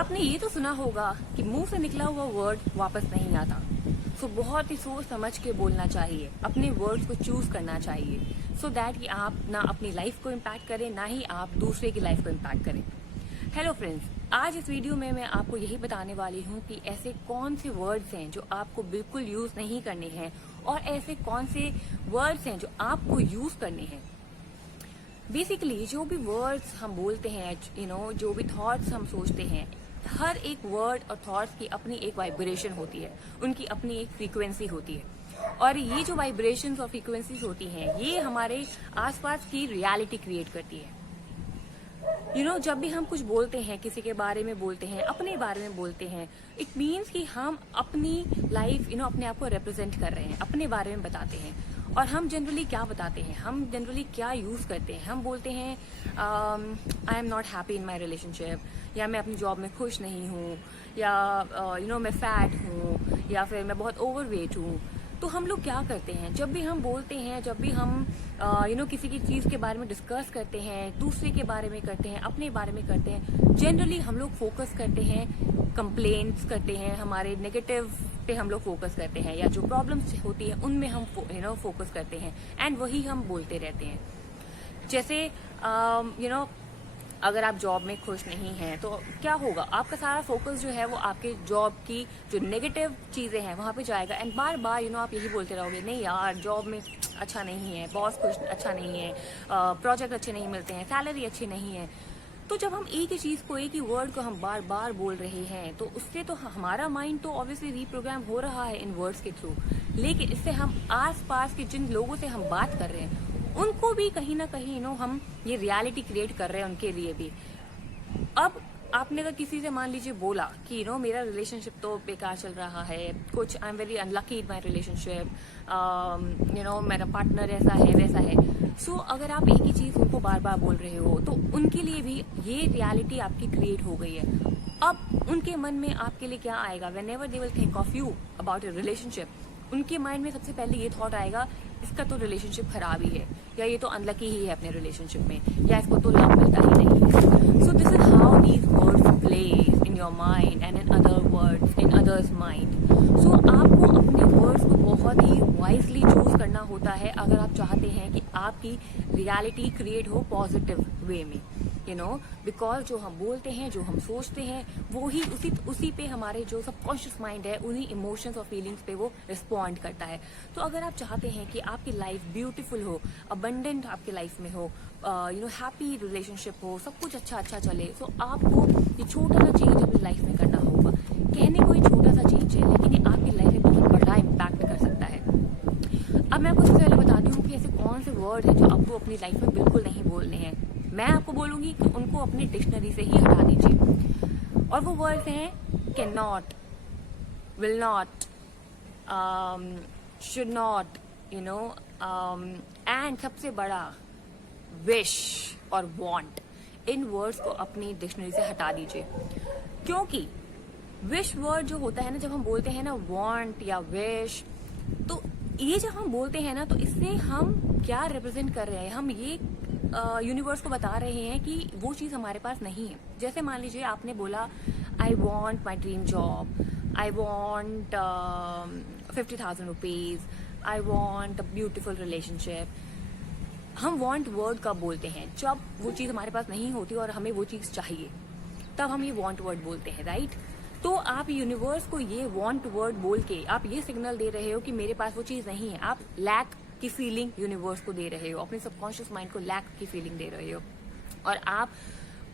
आपने ये तो सुना होगा कि मुंह से निकला हुआ वर्ड वापस नहीं आता। सो बहुत ही सोच समझ के बोलना चाहिए, अपने वर्ड्स को चूज करना चाहिए, सो दैट कि आप ना अपनी लाइफ को इम्पैक्ट करें, ना ही आप दूसरे की लाइफ को इम्पैक्ट करें। हेलो फ्रेंड्स, आज इस वीडियो में मैं आपको यही बताने वाली हूँ कि ऐसे कौन से वर्ड्स हैं जो आपको बिल्कुल यूज नहीं करने हैं और ऐसे कौन से वर्ड्स हैं जो आपको यूज करने हैं। बेसिकली जो भी वर्ड्स हम बोलते हैं, जो भी थॉट्स हम सोचते हैं, हर एक वर्ड और थॉट्स की अपनी एक वाइब्रेशन होती है, उनकी अपनी एक फ्रीक्वेंसी होती है। और ये जो वाइब्रेशंस और फ्रीक्वेंसीज होती हैं, ये हमारे आसपास की रियलिटी क्रिएट करती है। जब भी हम कुछ बोलते हैं, किसी के बारे में बोलते हैं, अपने बारे में बोलते हैं, इट मीन्स कि हम अपनी लाइफ अपने आप को रिप्रेजेंट कर रहे हैं, अपने बारे में बताते हैं। और हम जनरली क्या बताते हैं, हम जनरली क्या यूज करते हैं, हम बोलते हैं I am not happy in my relationship, या मैं अपनी जॉब में खुश नहीं हूँ, या मैं फैट हूँ, या फिर मैं बहुत ओवरवेट हूँ। तो हम लोग क्या करते हैं, जब भी हम बोलते हैं, जब भी हम किसी की चीज़ के बारे में डिस्कस करते हैं, दूसरे के बारे में करते हैं, अपने बारे में करते हैं, जनरली हम लोग फोकस करते हैं, कंप्लेंट्स करते हैं, हमारे नेगेटिव पे हम लोग फोकस करते हैं, या जो प्रॉब्लम्स होती है उनमें हम फोकस करते हैं, एंड वही हम बोलते रहते हैं। जैसे अगर आप जॉब में खुश नहीं हैं तो क्या होगा, आपका सारा फोकस जो है वो आपके जॉब की जो नेगेटिव चीज़ें हैं वहाँ पे जाएगा, एंड बार बार आप यही बोलते रहोगे, नहीं यार जॉब में अच्छा नहीं है, बॉस कुछ अच्छा नहीं है, प्रोजेक्ट अच्छे नहीं मिलते हैं, सैलरी अच्छी नहीं है। तो जब हम एक ही चीज़ को, एक ही वर्ड को हम बार बार बोल रहे हैं, तो उससे तो हमारा माइंड तो ऑब्वियसली रीप्रोग्राम हो रहा है इन वर्ड्स के थ्रू, लेकिन इससे हम आस पास के जिन लोगों से हम बात कर रहे हैं उनको भी कहीं ना कहीं हम ये रियलिटी क्रिएट कर रहे हैं उनके लिए भी। अब आपने अगर किसी से मान लीजिए बोला कि मेरा रिलेशनशिप तो बेकार चल रहा है, कुछ I am very unlucky in my relationship, मेरा पार्टनर ऐसा है वैसा है। सो अगर आप एक ही चीज उनको बार बार बोल रहे हो तो उनके लिए भी ये रियलिटी आपकी क्रिएट हो गई है। अब उनके मन में आपके लिए क्या आएगा, whenever they will think of you about your relationship, उनके माइंड में सबसे पहले ये थॉट आएगा, इसका तो रिलेशनशिप खराब ही है, या ये तो अनलकी ही है अपने रिलेशनशिप में, या इसको तो लव मिलता ही नहीं है। So this is how these words plays in your mind and in other words in others mind. So आपको अपने वर्ड्स को बहुत ही वाइजली चूज करना होता है अगर आप चाहते हैं कि आपकी रियलिटी क्रिएट हो पॉजिटिव वे में, बिकॉज जो हम बोलते हैं, जो हम सोचते हैं, वो ही उसी पे हमारे जो सबकॉन्शियस माइंड है, उन्हीं इमोशंस और फीलिंग्स पे वो रिस्पॉन्ड करता है। तो अगर आप चाहते हैं कि आपकी लाइफ ब्यूटीफुल हो, अबंडेंट आपकी लाइफ में हो, हैप्पी रिलेशनशिप हो, सब कुछ अच्छा चले, तो आपको ये छोटा सा चेंज अपनी लाइफ में करना होगा। कहने को ही छोटा सा चेंज है, लेकिन ये आपकी लाइफ में बहुत बड़ा इम्पैक्ट कर सकता है। अब मैं आपको सबसे पहले बताती हूँ कि ऐसे कौन से वर्ड हैं जो आपको अपनी लाइफ में बिल्कुल नहीं बोलने हैं। मैं आपको बोलूंगी कि उनको अपनी डिक्शनरी से ही हटा दीजिए, और वो वर्ड्स हैं can not, will not, should not, and सबसे बड़ा विश और वांट। इन वर्ड्स को अपनी डिक्शनरी से हटा दीजिए, क्योंकि विश वर्ड जो होता है ना, जब हम बोलते हैं ना वांट या विश, तो ये जब हम बोलते हैं ना, तो इससे हम क्या रिप्रेजेंट कर रहे हैं, हम ये यूनिवर्स को बता रहे हैं कि वो चीज़ हमारे पास नहीं है। जैसे मान लीजिए आपने बोला I want my dream job, I want 50,000 rupees, I want a beautiful relationship. हम वॉन्ट वर्ड कब बोलते हैं, जब वो चीज़ हमारे पास नहीं होती और हमें वो चीज़ चाहिए, तब हम ये वॉन्ट वर्ड बोलते हैं, राइट। तो आप यूनिवर्स को ये वॉन्ट वर्ड बोल के आप ये सिग्नल दे रहे हो कि मेरे पास वो चीज़ नहीं है। आप लैक की फीलिंग यूनिवर्स को दे रहे हो, अपने सबकॉन्शियस माइंड को लैक की फीलिंग दे रहे हो, और आप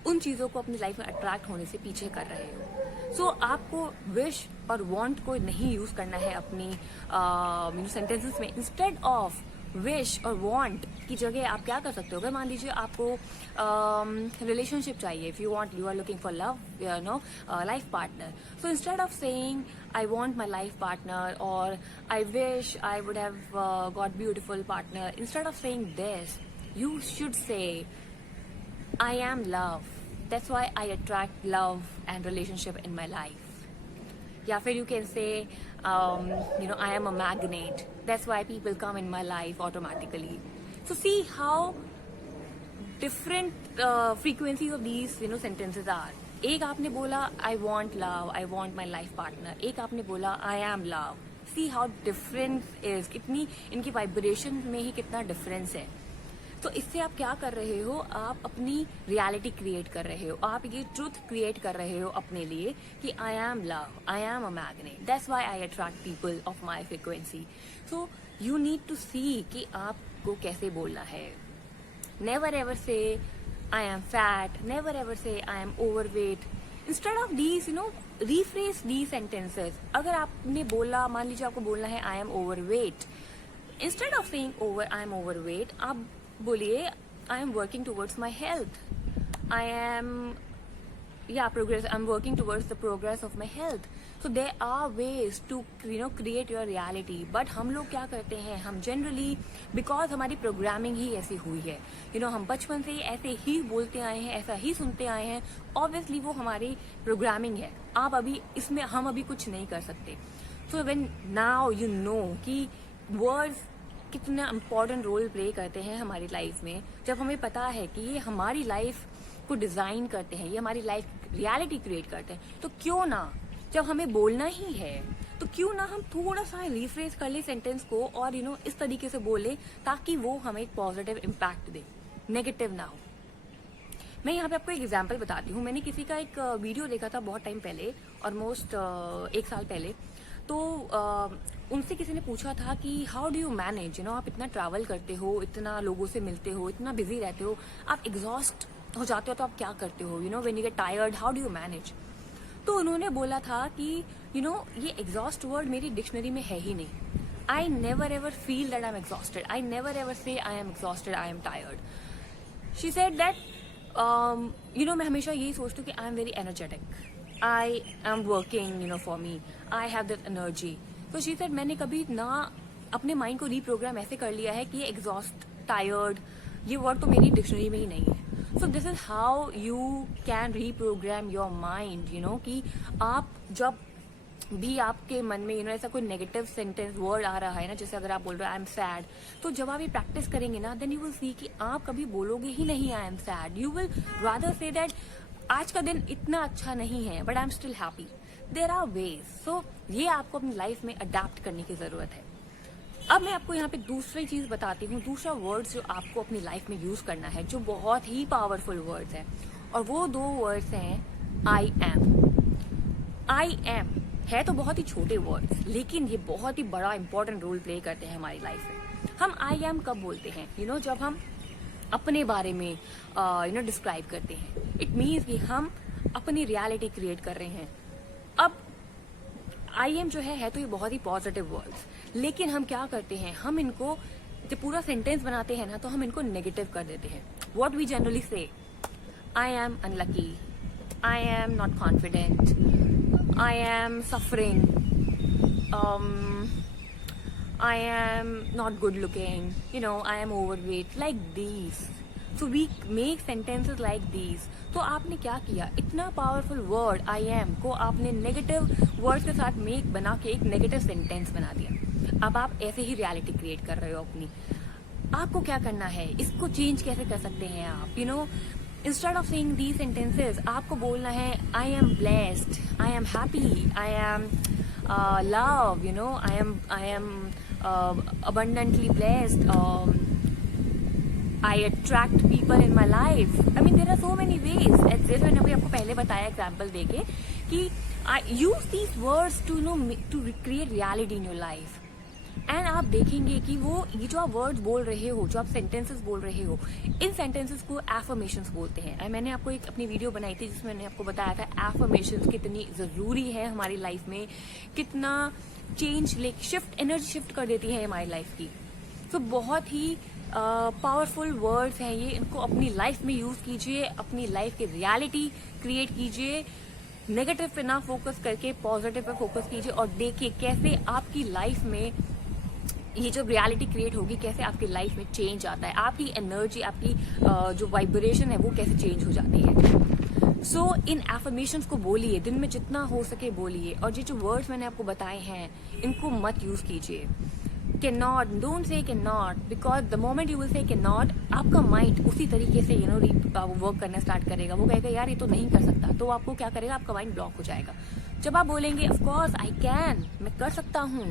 उन चीज़ों को अपनी लाइफ में अट्रैक्ट होने से पीछे कर रहे हो। सो आपको विश और वांट को नहीं यूज करना है अपनी सेंटेंसेस में। इंस्टेड ऑफ विश और वांट की जगह आप क्या कर सकते हो, अगर मान लीजिए आपको रिलेशनशिप चाहिए, if you are looking for love, life partner, so instead of saying I want my life partner और I wish I would have got beautiful partner, instead of saying this you should say I am love, that's why I attract love and relationship in my life. या फिर you can say I am a magnet, that's why people come in my life automatically. So see how different frequencies of these sentences are. एक आपने बोला I want love, I want my life partner, एक आपने बोला आई am love. See how difference is, कितनी इनकी vibration में ही कितना डिफरेंस है। तो इससे आप क्या कर रहे हो, आप अपनी रियलिटी क्रिएट कर रहे हो, आप ये ट्रूथ क्रिएट कर रहे हो अपने लिए कि I am love, I am a magnet, that's why I attract people of my frequency. So you need to see कि आपको कैसे बोलना है। Never ever say I am fat, never ever say I am overweight. Instead of these, rephrase these sentences. अगर आपने बोला, मान लीजिए आपको बोलना है I am overweight. Instead of saying I am overweight, आप बोलिए I am working towards my health. I am, I'm working towards the progress of my health. So there are ways to, create your reality. But हम लोग क्या करते हैं, हम generally, because हमारी programming ही ऐसी हुई है, हम बचपन से ऐसे ही बोलते आए हैं, ऐसा ही सुनते आए हैं, ऑब्वियसली वो हमारी प्रोग्रामिंग है। आप अभी इसमें, हम अभी कुछ नहीं कर सकते। So when now you know कि वर्ड्स कितना इम्पोर्टेंट रोल प्ले करते हैं हमारी लाइफ में, जब हमें पता है कि ये हमारी लाइफ को डिजाइन करते हैं, ये हमारी लाइफ रियलिटी क्रिएट करते हैं, तो क्यों ना, जब हमें बोलना ही है तो क्यों ना हम थोड़ा सा रिफ्रेश कर ले सेंटेंस को और इस तरीके से बोले ताकि वो हमें एक पॉजिटिव इम्पैक्ट दे, नेगेटिव ना हो। मैं यहाँ पे आपको एक एग्जांपल बताती हूँ। मैंने किसी का एक वीडियो देखा था बहुत टाइम पहले, ऑलमोस्ट 1 साल पहले। तो उनसे किसी ने पूछा था कि हाउ डू यू मैनेज, आप इतना ट्रैवल करते हो, इतना लोगों से मिलते हो, इतना बिजी रहते हो, आप एग्जॉस्ट हो जाते हो तो आप क्या करते हो, when you get tired, how do you manage. तो उन्होंने बोला था कि ये एग्जॉस्ट वर्ड मेरी डिक्शनरी में है ही नहीं। I never ever feel that I am exhausted, I never ever से I am exhausted, I am tired. She said that मैं हमेशा यही सोचती हूँ कि I am very energetic, I am working for me, I have that energy. तो she said मैंने कभी ना अपने माइंड को रीप्रोग्राम ऐसे कर लिया है कि ये एग्जॉस्ट, टायर्ड, ये वर्ड तो मेरी डिक्शनरी में ही नहीं है। So this is how you can reprogram your mind, कि आप जब भी आपके मन में ऐसा कोई नेगेटिव सेंटेंस वर्ड आ रहा है ना, जैसे अगर आप बोल रहे हो आई एम सैड, तो जब आप ये प्रैक्टिस करेंगे ना, देन यू विल सी कि आप कभी बोलोगे ही नहीं I am sad, you will rather say that आज का दिन इतना अच्छा नहीं है but I am still happy. There are ways. So ये आपको अपनी लाइफ में अडेप्ट करने की जरूरत है। अब मैं आपको यहाँ पे दूसरी चीज बताती हूँ, दूसरा वर्ड्स जो आपको अपनी लाइफ में यूज करना है, जो बहुत ही पावरफुल वर्ड्स है, और वो 2 वर्ड्स हैं आई एम। आई एम है तो बहुत ही छोटे वर्ड्स, लेकिन ये बहुत ही बड़ा इंपॉर्टेंट रोल प्ले करते हैं हमारी लाइफ में। हम आई एम कब बोलते हैं, जब हम अपने बारे में डिस्क्राइब करते हैं। इट मीन्स कि हम अपनी रियलिटी क्रिएट कर रहे हैं। अब आई एम जो है तो ये बहुत ही पॉजिटिव वर्ड्स, लेकिन हम क्या करते हैं, हम इनको जब पूरा सेंटेंस बनाते हैं ना, तो हम इनको नेगेटिव कर देते हैं। व्हाट वी जनरली से, I M unlucky, I am not confident, I am suffering, I am not good looking, I am overweight, like these. So we make sentences like these. तो आपने क्या किया, इतना पावरफुल वर्ड I am को आपने negative words के साथ बना के एक नेगेटिव सेंटेंस बना दिया। अब आप ऐसे ही रियलिटी क्रिएट कर रहे हो अपनी। आपको क्या करना है, इसको चेंज कैसे कर सकते हैं आप, instead of saying these sentences, आपको बोलना है I am blessed, I am happy, I am love, I am abundantly blessed, I attract people in my life. I mean there are so many ways. जैसे मैंने अभी आपको पहले बताया example देके कि use these words to to create reality in your life. And आप देखेंगे कि ये जो आप वर्ड्स बोल रहे हो, जो आप सेंटेंसेस बोल रहे हो, इन सेंटेंसेस को एफर्मेशंस बोलते हैं। मैंने आपको एक अपनी वीडियो बनाई थी जिसमें मैंने आपको बताया था एफर्मेशंस कितनी जरूरी है हमारी लाइफ में, कितना एनर्जी शिफ्ट कर देती है हमारी लाइफ की। तो बहुत ही पावरफुल वर्ड्स हैं ये, इनको अपनी लाइफ में यूज कीजिए, अपनी लाइफ की रियलिटी क्रिएट कीजिए। नेगेटिव पे ना फोकस करके पॉजिटिव पे फोकस कीजिए और देखिए कैसे आपकी लाइफ में ये जो रियलिटी क्रिएट होगी, कैसे आपकी लाइफ में चेंज आता है, आपकी एनर्जी, आपकी जो वाइब्रेशन है वो कैसे चेंज हो जाती है। सो इन एफर्मेशंस को बोलिए, दिन में जितना हो सके बोलिए, और ये जो वर्ड्स मैंने आपको बताए हैं इनको मत यूज कीजिए। Can not, don't say can not, because the moment you will say can not, आपका माइंड उसी तरीके से वर्क करना स्टार्ट करेगा। वो कहेगा यार ये तो नहीं कर सकता, तो आपको क्या करेगा, आपका माइंड ब्लॉक हो जाएगा। जब आप बोलेंगे ऑफ कोर्स आई कैन, मैं कर सकता हूँ,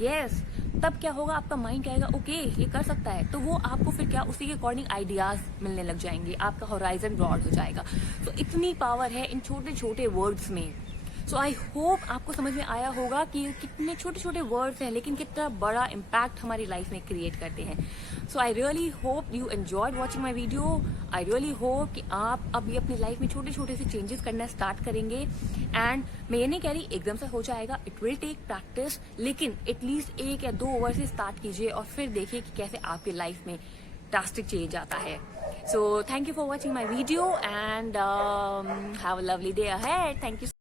यस, तब क्या होगा, आपका माइंड कहेगा ओके ये कर सकता है, तो वो आपको फिर क्या उसी के अकॉर्डिंग आइडियाज मिलने लग जाएंगे, आपका होराइजन ब्रॉड हो जाएगा। तो इतनी पावर है इन छोटे छोटे वर्ड्स में। सो आई होप आपको समझ में आया होगा कि कितने छोटे छोटे वर्ड्स हैं लेकिन कितना बड़ा इम्पैक्ट हमारी लाइफ में क्रिएट करते हैं। So I really hope you enjoyed watching my video. I really hope कि आप अभी अपनी लाइफ में छोटे छोटे से चेंजेस करना स्टार्ट करेंगे। एंड मैं ये नहीं कह रही एकदम से हो जाएगा, इट विल टेक प्रैक्टिस, लेकिन एटलीस्ट 1 या 2 ओवर से स्टार्ट कीजिए और फिर देखिए कि कैसे आपकी लाइफ में ड्रास्टिक चेंज आता है। So thank you for watching my video and have a lovely day ahead. Thank you.